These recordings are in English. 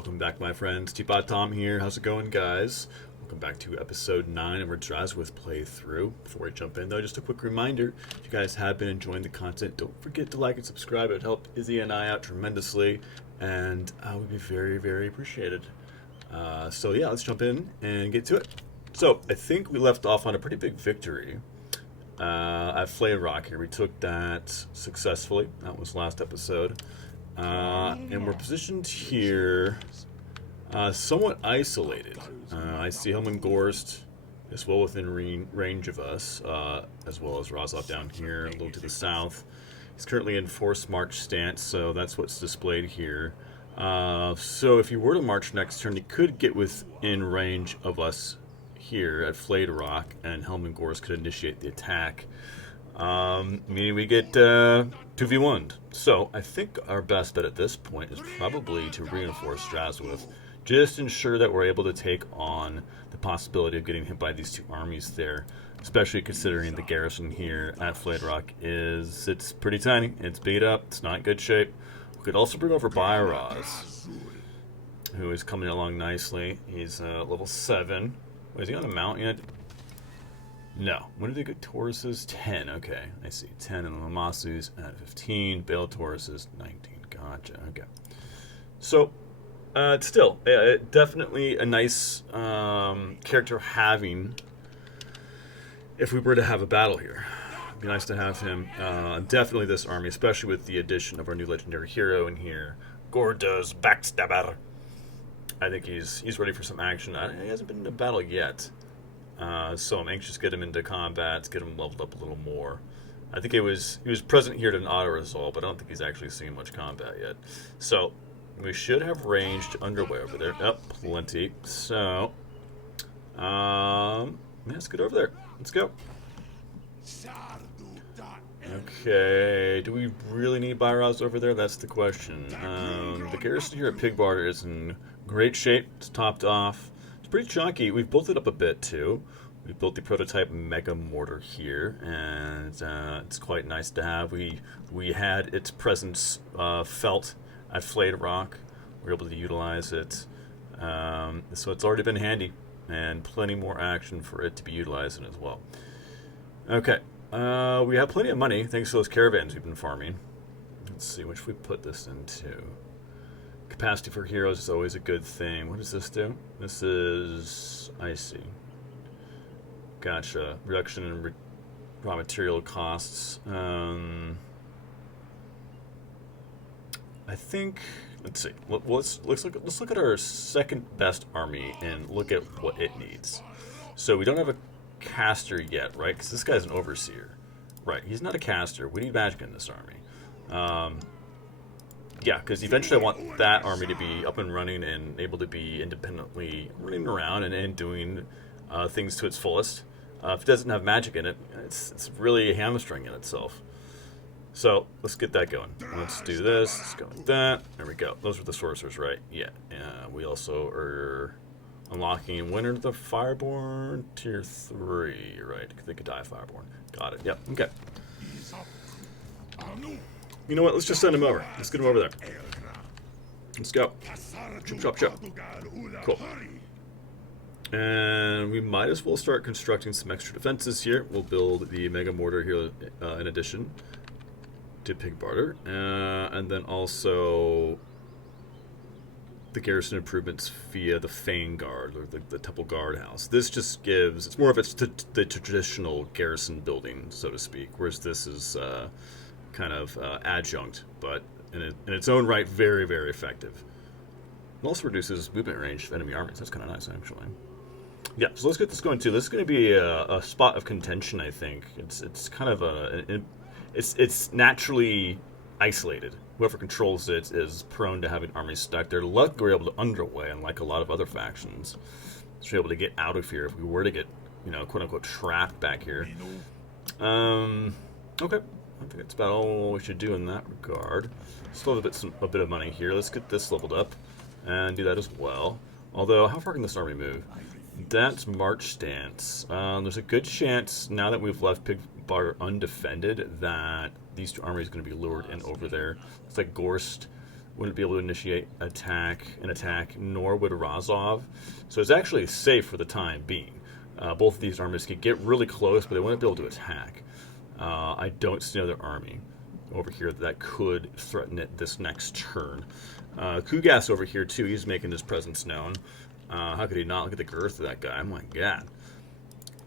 Welcome back, my friends. Teapot Tom here. How's it going, guys? Welcome back to episode 9 of our Drazhoath playthrough. Before I jump in, though, just a quick reminder: if you guys have been enjoying the content, don't forget to like and subscribe. It would help Izzy and I out tremendously, and would be very, very appreciated. So yeah, let's jump in and get to it. So I think we left off on a pretty big victory at Flayed Rock here. We took that successfully. That was last episode. And we're positioned here somewhat isolated. I see Helman Gorst is well within range of us, as well as Drazhoath down here, a little to the south. He's currently in forced march stance, so that's what's displayed here. So if you were to march next turn, you could get within range of us here at Flayed Rock, and Helman Gorst could initiate the attack. Meaning we get 2v1'd. So I think our best bet at this point is probably to reinforce Drazhoath, just ensure that we're able to take on the possibility of getting hit by these two armies there, especially considering the garrison here at Flayed Rock it's pretty tiny, it's beat up, it's not in good shape. We could also bring over Byraz, who is coming along nicely. He's level 7. Is he on a mount yet? No. When did they get Tauruses? 10. Okay, I see. 10, and the Lamasu's at 15. Bale Tauruses 19. Gotcha. Okay. So, still, definitely a nice character having if we were to have a battle here. It'd be nice to have him. Definitely this army, especially with the addition of our new legendary hero in here, Gordo's Backstabber. I think he's ready for some action. He hasn't been in a battle yet. So I'm anxious to get him into combat, to get him leveled up a little more. I think he was present here to an auto-resolve, but I don't think he's actually seen much combat yet. So we should have ranged underway over there. Yep, plenty. So, let's get over there. Let's go. Okay, do we really need Byraz over there? That's the question. The garrison here at Pigbarter is in great shape. It's topped off. Pretty chunky. We've built it up a bit too. We built the prototype mega mortar here, and it's quite nice to have. We had its presence felt at Flayed Rock. We were able to utilize it, so it's already been handy, and plenty more action for it to be utilized in as well. Okay, we have plenty of money thanks to those caravans we've been farming. Let's see which we put this into. Capacity for heroes is always a good thing. What does this do? This is... I see. Gotcha. Reduction in raw material costs. I think... Let's see. Let's look at our second best army and look at what it needs. So we don't have a caster yet, right? Because this guy's an overseer. Right, he's not a caster. We need magic in this army. Yeah, because eventually I want that army to be up and running and able to be independently running around and doing things to its fullest. If it doesn't have magic in it, it's really hamstring in itself. So let's get that going. Let's do this. Let's go with that. There we go. Those were the sorcerers, right? Yeah. We also are unlocking Winter the Fireborn tier 3, right? They could die Fireborn. Got it. Yep. Okay. You know what? Let's just send him over. Let's get him over there. Let's go. Chop, chop, chop. Cool. And we might as well start constructing some extra defenses here. We'll build the Mega Mortar here in addition to Pigbarter. And then also the garrison improvements via the Fane Guard, or the Temple Guard House. This just gives... It's more of the traditional garrison building, so to speak, whereas this is... kind of adjunct, but in its own right, very, very effective. It also reduces movement range of enemy armies. That's kind of nice, actually. Yeah, so let's get this going too. This is going to be a spot of contention, I think. It's kind of it's naturally isolated. Whoever controls it is prone to having armies stuck there. Luckily, we're able to underway, unlike a lot of other factions. So we're able to get out of here if we were to get, quote unquote, trapped back here. Okay. I think that's about all we should do in that regard. Still have a bit of money here. Let's get this leveled up and do that as well. Although, how far can this army move? That's march stance. There's a good chance, now that we've left Pigbarter undefended, that these two armies are going to be lured in over there. It's like Gorst wouldn't be able to initiate an attack, nor would Drazhoath. So it's actually safe for the time being. Both of these armies could get really close, but they wouldn't be able to attack. I don't see another army over here that could threaten it this next turn. Kugas over here too, he's making his presence known. How could he not? Look at the girth of that guy, oh my god.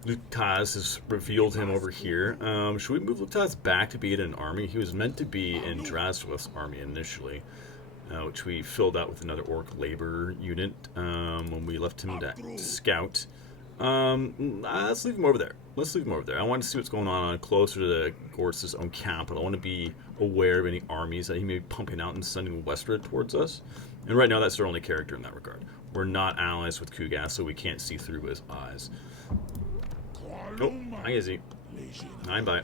Luktaz has revealed him over here. Should we move Luktaz back to be in an army? He was meant to be in Drazhoath's army initially, which we filled out with another Orc labor unit when we left him to scout. Let's leave him over there. I want to see what's going on closer to Gorst's own camp, but I want to be aware of any armies that he may be pumping out and sending westward towards us. And right now, that's our only character in that regard. We're not allies with Kugas, so we can't see through his eyes. Oh, hi Izzy. 9 by.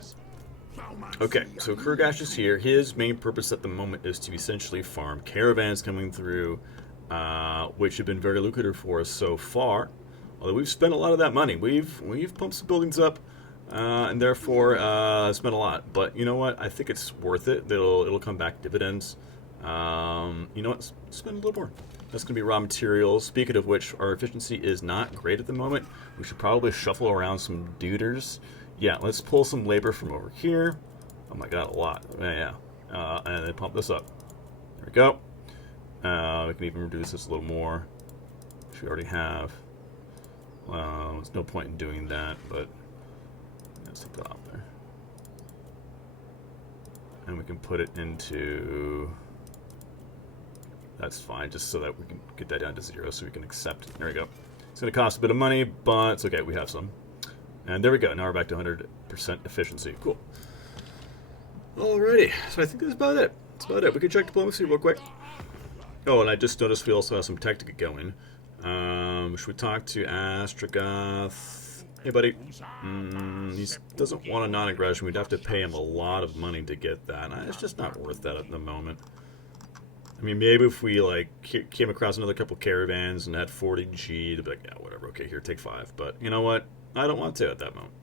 Okay, so Kurgash is here. His main purpose at the moment is to essentially farm caravans coming through, which have been very lucrative for us so far. Although we've spent a lot of that money. We've pumped some buildings up, and therefore spent a lot. But you know what? I think it's worth it. It'll come back dividends. You know what? Spend a little more. That's going to be raw materials. Speaking of which, our efficiency is not great at the moment. We should probably shuffle around some duders. Yeah, let's pull some labor from over here. Oh my god, a lot. Yeah. And then pump this up. There we go. We can even reduce this a little more, which we already have. There's no point in doing that, but let's take that out there. And we can put it into... That's fine, just so that we can get that down to 0 so we can accept it. There we go. It's going to cost a bit of money, but it's okay, we have some. And there we go, now we're back to 100% efficiency. Cool. Alrighty, so I think that's about it. We can check diplomacy real quick. Oh, and I just noticed we also have some tech to get going. Should we talk to Drazhoath? Hey, buddy. He doesn't want a non-aggression. We'd have to pay him a lot of money to get that. It's just not worth that at the moment. I mean, maybe if we, like, came across another couple caravans and had 40G, to be like, yeah, whatever, okay, here, take 5. But, you know what? I don't want to at that moment.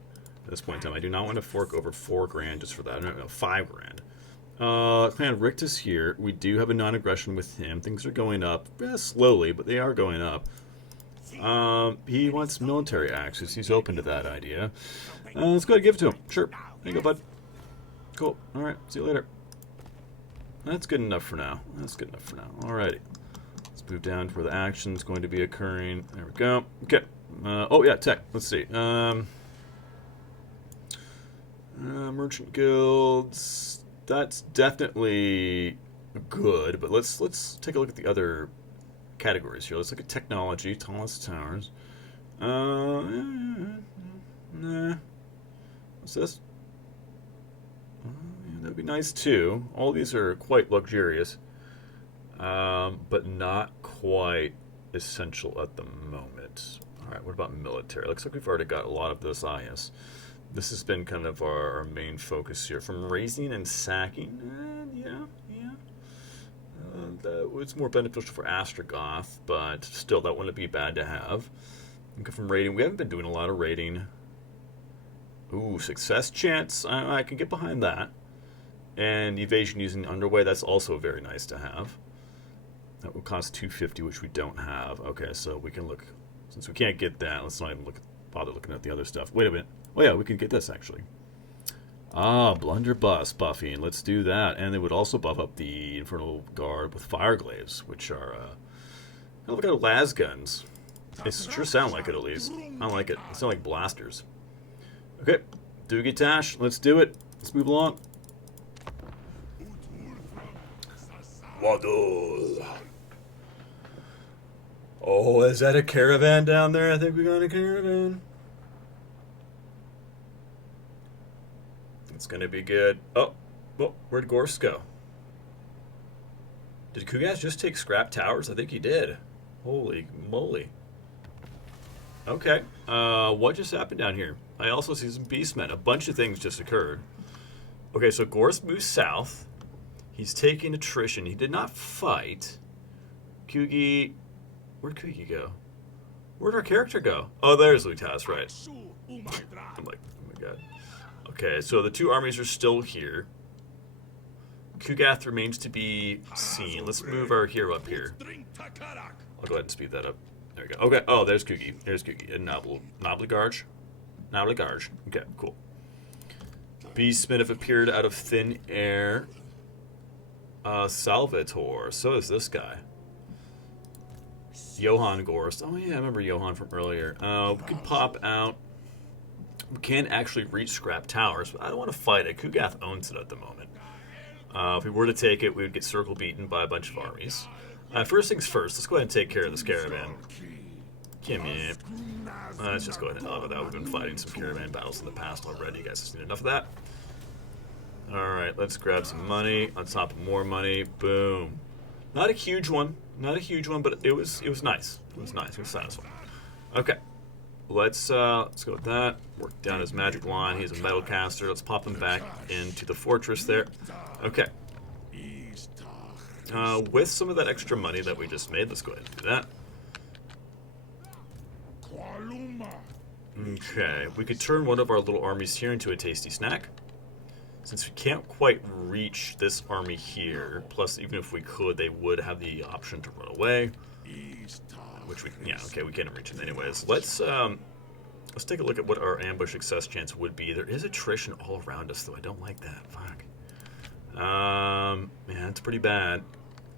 At this point in time, I do not want to fork over 4 grand just for that. No, 5 grand. Clan Rictus here. We do have a non-aggression with him. Things are going up. Slowly, but they are going up. He wants military access. He's open to that idea. Let's go ahead and give it to him. Sure. There you go, bud. Cool. Alright, see you later. That's good enough for now. Alrighty. Let's move down to where the action's going to be occurring. There we go. Okay. Oh, yeah, tech. Let's see. Merchant guilds. That's definitely good, but let's take a look at the other categories here. Let's look at technology, tallest towers. Nah. What's this? Yeah, that'd be nice too. All these are quite luxurious, but not quite essential at the moment. All right, what about military? Looks like we've already got a lot of this. Yes. This has been kind of our main focus here. From raising and sacking, yeah. It's more beneficial for Drazhoath, but still, that wouldn't be bad to have. Okay, from raiding, we haven't been doing a lot of raiding. Ooh, success chance, I can get behind that. And evasion using underway, that's also very nice to have. That will cost 250, which we don't have. Okay, so we can look, since we can't get that, let's not even bother looking at the other stuff. Wait a minute. Oh yeah, we can get this actually. Blunderbuss buffing. Let's do that. And they would also buff up the Infernal Guard with Fire Glaives, which are kind of like las guns. They sure sound like it at least. I like it. They sound like blasters. Okay, Doogie Tash, let's do it. Let's move along. Wadul. Oh, is that a caravan down there? I think we got a caravan. It's gonna be good. Oh, where'd Gorst go? Did Kugas just take scrap towers? I think he did. Holy moly. Okay, what just happened down here? I also see some beastmen. A bunch of things just occurred. Okay, so Gorst moves south. He's taking attrition. He did not fight. Kugi... Where'd Kugi go? Where'd our character go? Oh, there's Lutas, right. I'm like, oh my god. Okay, so the two armies are still here. Kugath remains to be seen. Let's move our hero up here. I'll go ahead and speed that up. There we go. Okay. Oh, there's Kugi. There's Kugi. And Nobligarge. Nobligarge. Okay, cool. Beastmen have appeared out of thin air. Salvatore. So is this guy. Johann Gorst. Oh, yeah, I remember Johann from earlier. We can pop out. We can actually reach Scrap Towers, but I don't want to fight it. Kugath owns it at the moment. If we were to take it, we would get circle beaten by a bunch of armies. First things first, let's go ahead and take care of this caravan. Come here. Let's just go ahead and auto that. We've been fighting some caravan battles in the past already. You guys have seen enough of that. Alright, let's grab some money. On top of more money. Boom. Not a huge one. Not a huge one, but it was nice. It was nice. It was satisfying. Okay. Let's go with that. Work down his magic line. He's a metal caster. Let's pop him back into the fortress there. Okay. With some of that extra money that we just made, let's go ahead and do that. Okay. We could turn one of our little armies here into a tasty snack. Since we can't quite reach this army here, plus even if we could, they would have the option to run away. Which we, yeah, okay, we can't reach it anyways. Let's take a look at what our ambush success chance would be. There is attrition all around us, though. I don't like that. Fuck. Man, it's pretty bad.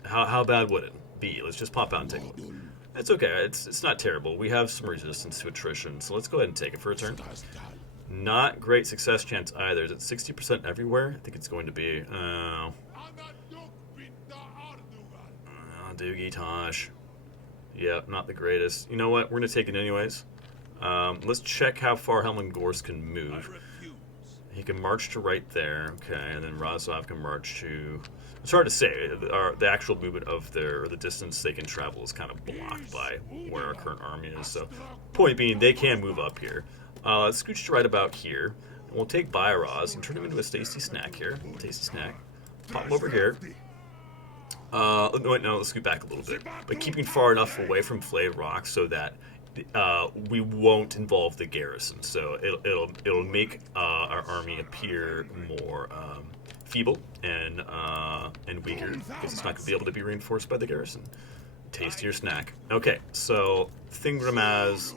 How bad would it be? Let's just pop out and take a look. It's okay. It's not terrible. We have some resistance to attrition, so let's go ahead and take it for a turn. Not great success chance either. Is it 60% everywhere? I think it's going to be. Doogie Tosh. Yeah, not the greatest. You know what? We're going to take it anyways. Let's check how far Helmut Gorst can move. He can march to right there. Okay, and then Drazhoath can march to... It's hard to say. The actual movement of the distance they can travel is kind of blocked by where our current army is. So, point being, they can move up here. Let's scooch to right about here. And we'll take Bioraz and turn him into a tasty snack here. A tasty snack. Pop him over here. No, let's scoot back a little bit. But keeping far enough away from Flayed Rock so that we won't involve the garrison. So it'll make our army appear more feeble and weaker because it's not going to be able to be reinforced by the garrison. Tastier snack. Okay, so think of them as...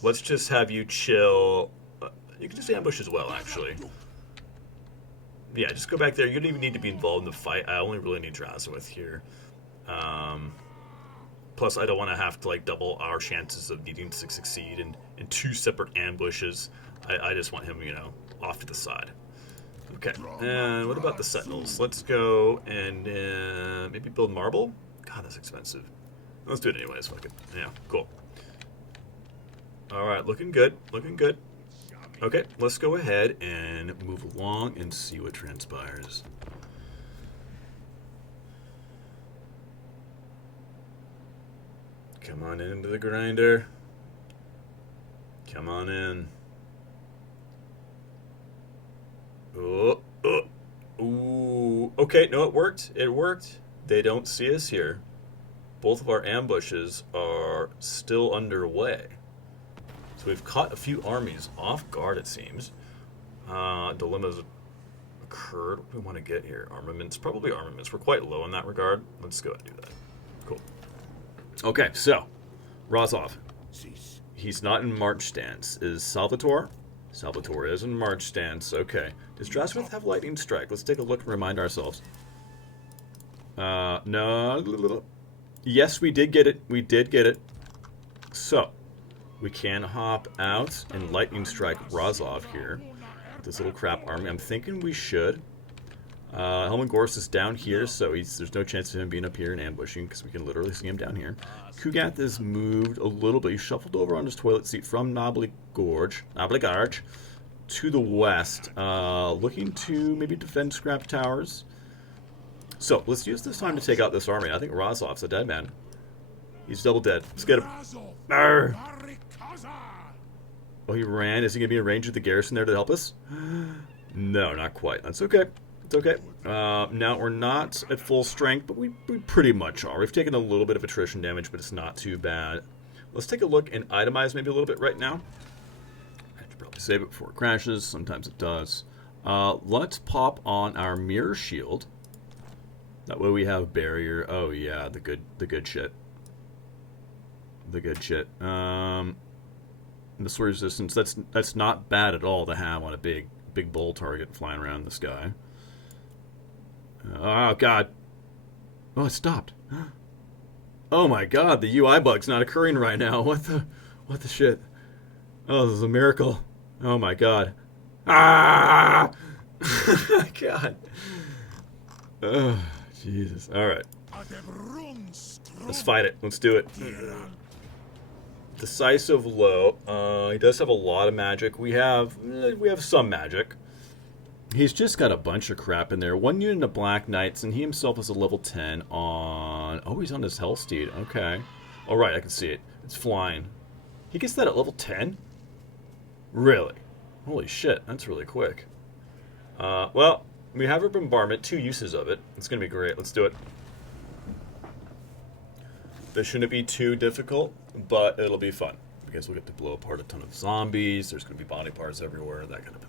Let's just have you chill. You can just ambush as well, actually. Yeah, just go back there. You don't even need to be involved in the fight. I only really need Drazhoath here. Plus, I don't want to have to like double our chances of needing to succeed in two separate ambushes. I just want him, you know, off to the side. Okay, and what about the Sentinels? Let's go and maybe build marble? God, that's expensive. Let's do it anyways. Fuck it. Yeah, cool. Alright, looking good. Looking good. Okay, let's go ahead and move along and see what transpires. Come on into the grinder. Come on in. Oh, oh, ooh. Okay, no, it worked. It worked. They don't see us here. Both of our ambushes are still underway. So we've caught a few armies off guard, it seems. Dilemmas occurred. What do we want to get here? Armaments? Probably armaments. We're quite low in that regard. Let's go ahead and do that. Cool. Okay, so, Drazhoath. He's not in march stance. Is Salvatore? Salvatore is in march stance. Okay. Does Drazhoath have lightning strike? Let's take a look and remind ourselves. No. Yes, we did get it. We did get it. So, we can hop out and lightning strike Drazhoath here. With this little crap army. I'm thinking we should. Helmut Gorst is down here, so there's no chance of him being up here and ambushing because we can literally see him down here. Kugath is moved a little bit. He shuffled over on his toilet seat from Nobligarge to the west, looking to maybe defend Scrap Towers. So let's use this time to take out this army. I think Drazhoath's a dead man. He's double dead. Let's get him. Arr! Oh, he ran. Is he going to be in range of the garrison there to help us? No, not quite. That's okay. It's okay. Now, we're not at full strength, but we pretty much are. We've taken a little bit of attrition damage, but it's not too bad. Let's take a look and itemize maybe a little bit right now. I should probably save it before it crashes. Sometimes it does. Let's pop on our mirror shield. That way we have barrier. Oh yeah, the good shit. The good shit. Missile resistance. That's not bad at all to have on a big bull target flying around the sky. Oh god. Oh, it stopped. Oh my god, the UI bug's not occurring right now. What the shit? Oh, this is a miracle. Oh my god. Ah! God. Oh, Jesus. Alright. Let's fight it. Let's do it. Decisive low. He does have a lot of magic. We have some magic. He's just got a bunch of crap in there. 1 unit of Black Knights, and he himself is a level 10 on... Oh, he's on his Hellsteed. Okay. Alright, I can see it. It's flying. He gets that at level 10? Really? Holy shit, that's really quick. Well, we have our bombardment, 2 uses of it. It's going to be great. Let's do it. This shouldn't be too difficult, but it'll be fun. Because we'll get to blow apart a ton of zombies. There's going to be body parts everywhere, that kind of thing.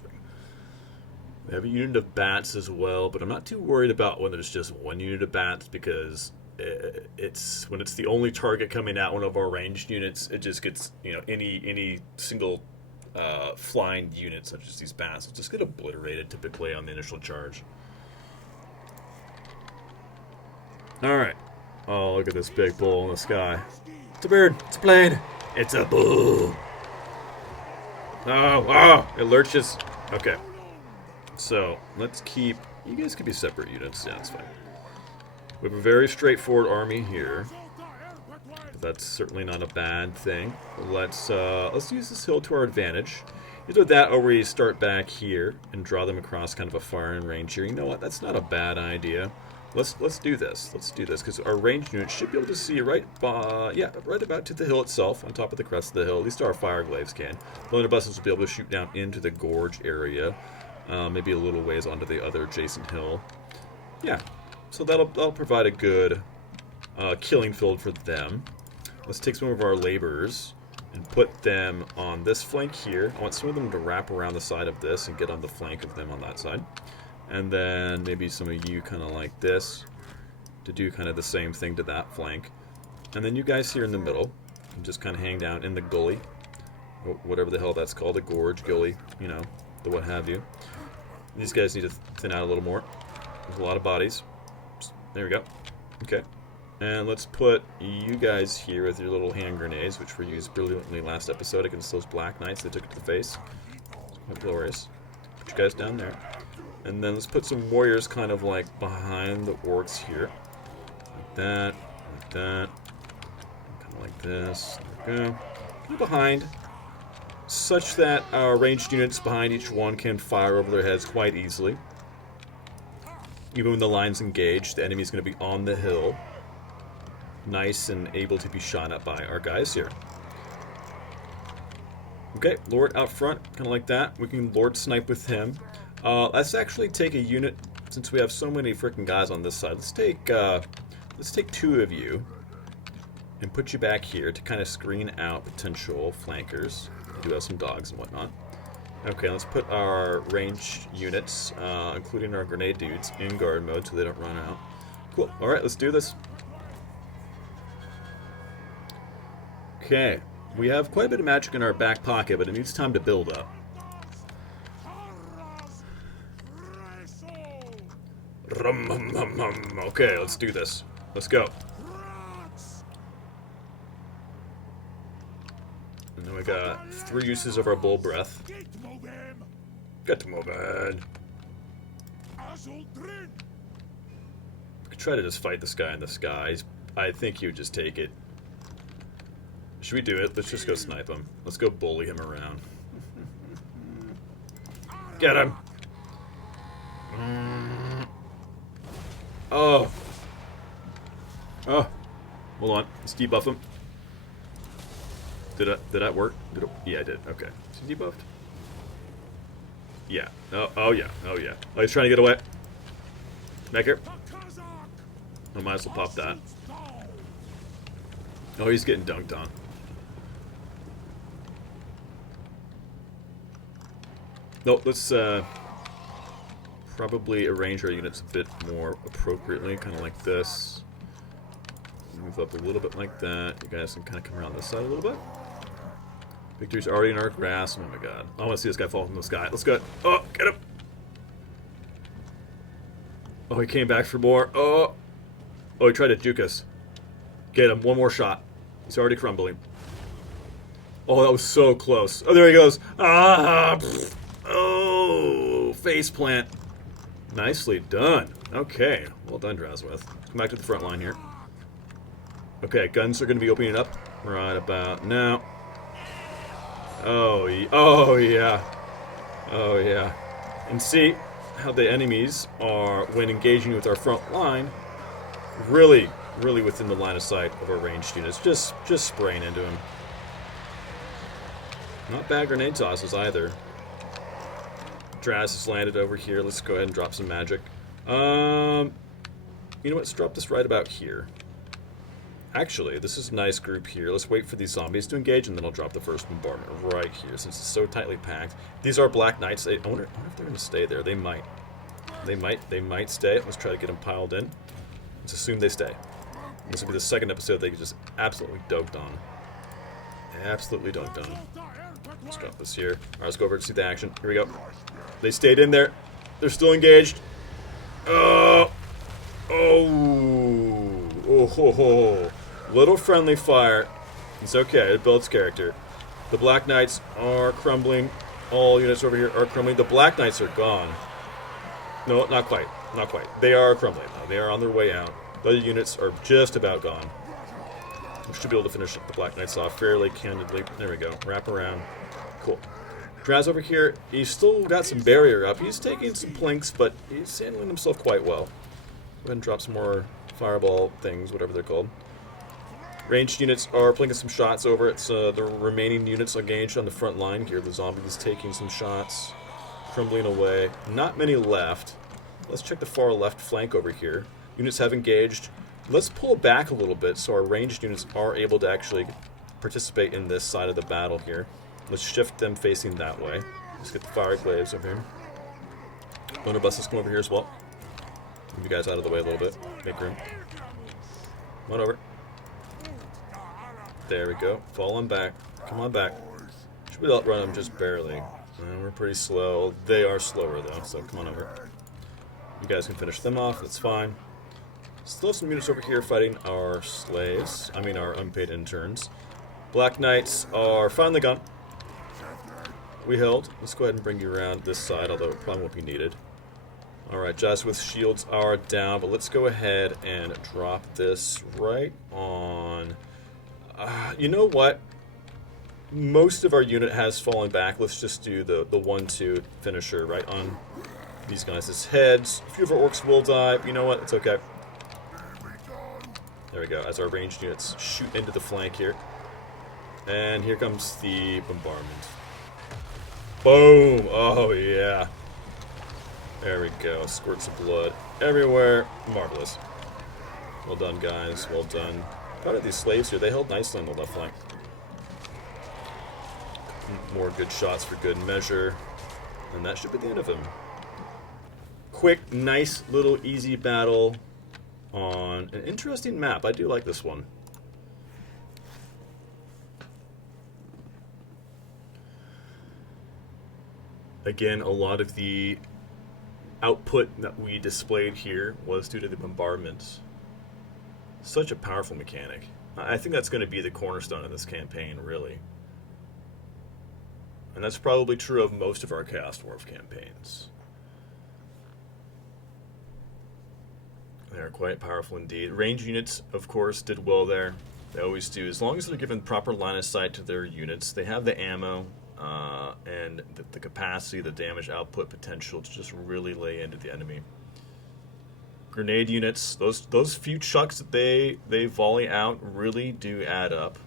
We have a unit of bats as well, but I'm not too worried about when there's just 1 unit of bats, because when it's the only target coming at one of our ranged units, it just gets, you know, any single flying unit such as these bats will just get obliterated typically on the initial charge. Alright. Oh, look at this big bull in the sky. It's a bird. It's a plane. It's a bull. Oh, it lurches. Okay. So, let's keep... You guys could be separate units. Yeah, that's fine. We have a very straightforward army here. But that's certainly not a bad thing. Let's use this hill to our advantage. Either that or we start back here and draw them across kind of a firing range here. You know what? That's not a bad idea. Let's do this. Let's do this, because our ranged unit should be able to see right about to the hill itself, on top of the crest of the hill. At least our fire glaives can. Blunderbusses will be able to shoot down into the gorge area. Maybe a little ways onto the other adjacent hill. Yeah, so that'll provide a good killing field for them. Let's take some of our laborers and put them on this flank here. I want some of them to wrap around the side of this and get on the flank of them on that side. And then maybe some of you kind of like this to do kind of the same thing to that flank. And then you guys here in the middle can just kind of hang down in the gully, whatever the hell that's called, a gorge, gully, you know, the what have you. These guys need to thin out a little more. There's a lot of bodies. There we go. Okay. And let's put you guys here with your little hand grenades, which were used brilliantly last episode against those Black Knights that took it to the face. Quite glorious. Put you guys down there. And then let's put some warriors kind of like behind the orcs here. Like that. Like that. Kind of like this. There we go. Kind of behind. Such that our ranged units behind each one can fire over their heads quite easily. Even when the line's engaged, the enemy's going to be on the hill. Nice and able to be shot at by our guys here. Okay, Lord out front, kind of like that. We can Lord snipe with him. Let's actually take a unit, since we have so many freaking guys on this side. Let's take 2 of you and put you back here to kind of screen out potential flankers. We do have some dogs and whatnot. Okay, let's put our ranged units, including our grenade dudes, in guard mode so they don't run out. Cool. Alright, let's do this. Okay. We have quite a bit of magic in our back pocket, but it needs time to build up. Okay, let's do this. Let's go. And then we got 3 uses of our bull breath. Get moving. We could try to just fight this guy in the skies. I think he would just take it. Should we do it? Let's just go snipe him. Let's go bully him around. Get him! Oh. Oh. Hold on. Let's debuff him. Did that work? Yeah, I did. Okay. Is he debuffed? Yeah. Oh yeah. Oh yeah. Oh, he's trying to get away. Maker. I might as well pop that. Oh, he's getting dunked on. No, let's Probably arrange our units a bit more appropriately, kind of like this. Move up a little bit like that. You guys can kind of come around this side a little bit. Victory's already in our grasp. Oh my god. I want to see this guy fall from the sky. Let's go. Oh, get him. Oh, he came back for more. Oh, he tried to juke us. Get him. One more shot. He's already crumbling. Oh, that was so close. Oh, there he goes. Ah! Oh, face plant. Nicely done. Okay. Well done, Drazhoath. Come back to the front line here. Okay, guns are going to be opening up right about now. Oh, yeah. Oh, yeah. And see how the enemies are, when engaging with our front line, really within the line of sight of our ranged units. Just spraying into them. Not bad grenade tosses either. Draz has landed over here. Let's go ahead and drop some magic. You know what? Let's drop this right about here. Actually, this is a nice group here. Let's wait for these zombies to engage, and then I'll drop the first bombardment right here, since it's so tightly packed. These are Black Knights. I wonder if they're going to stay there. They might. They might stay. Let's try to get them piled in. Let's assume they stay. This will be the second episode they just absolutely dunked on. Absolutely dunked on. Let's drop this here. Alright, let's go over to see the action. Here we go. They stayed in there. They're still engaged. Oh! Little friendly fire. It's okay. It builds character. The Black Knights are crumbling. All units over here are crumbling. The Black Knights are gone. No, not quite. Not quite. They are crumbling, though. They are on their way out. The other units are just about gone. We should be able to finish the Black Knights off fairly candidly. There we go. Wrap around. Cool. Draz over here, he's still got some barrier up. He's taking some plinks, but he's handling himself quite well. Go ahead and drop some more fireball things, whatever they're called. Ranged units are plinking some shots over. It's the remaining units engaged on the front line here. The zombies taking some shots, crumbling away. Not many left. Let's check the far left flank over here. Units have engaged. Let's pull back a little bit so our ranged units are able to actually participate in this side of the battle here. Let's shift them facing that way. Let's get the fire glaives over here. Loner buses come over here as well. Move you guys out of the way a little bit. Make room. Come on over. There we go. Fall on back. Come on back. Should be able to outrun them just barely. We're pretty slow. They are slower though, so come on over. You guys can finish them off. That's fine. Still have some units over here fighting our slaves. I mean our unpaid interns. Black Knights are finally gone. We held. Let's go ahead and bring you around this side, although it probably won't be needed. Alright, Drazhoath's shields are down, but let's go ahead and drop this right on... you know what? Most of our unit has fallen back. Let's just do the 1-2 finisher right on these guys' heads. A few of our orcs will die, but you know what? It's okay. There we go, as our ranged units shoot into the flank here. And here comes the bombardment. Boom! Oh, yeah. There we go. Squirts of blood everywhere. Marvelous. Well done, guys. Well done. Proud of these slaves here. They held nicely on the left flank. More good shots for good measure. And that should be the end of him. Quick, nice, little, easy battle on an interesting map. I do like this one. Again, a lot of the output that we displayed here was due to the bombardments. Such a powerful mechanic. I think that's going to be the cornerstone of this campaign, really. And that's probably true of most of our Chaos Dwarf campaigns. They're quite powerful indeed. Range units, of course, did well there. They always do. As long as they're given proper line of sight to their units, they have the ammo and the capacity, the damage output potential to just really lay into the enemy. Grenade units, those few chucks that they volley out really do add up,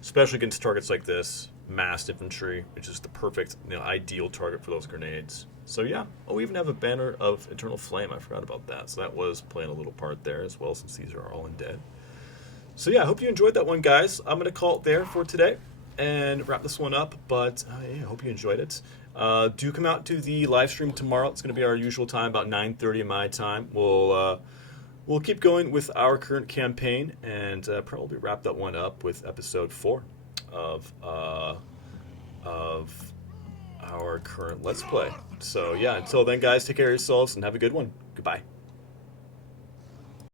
especially against targets like this. Massed infantry, which is the perfect, ideal target for those grenades. So yeah, we even have a banner of Eternal Flame. I forgot about that. So that was playing a little part there as well, since these are all undead. So yeah, I hope you enjoyed that one, guys. I'm going to call it there for today. and wrap this one up. But yeah, I hope you enjoyed it. Do come out to the live stream tomorrow. It's going to be our usual time, about 9:30 my time. We'll keep going with our current campaign and probably wrap that one up with episode 4 of our current Let's Play. So yeah, until then, guys, take care of yourselves and have a good one. Goodbye.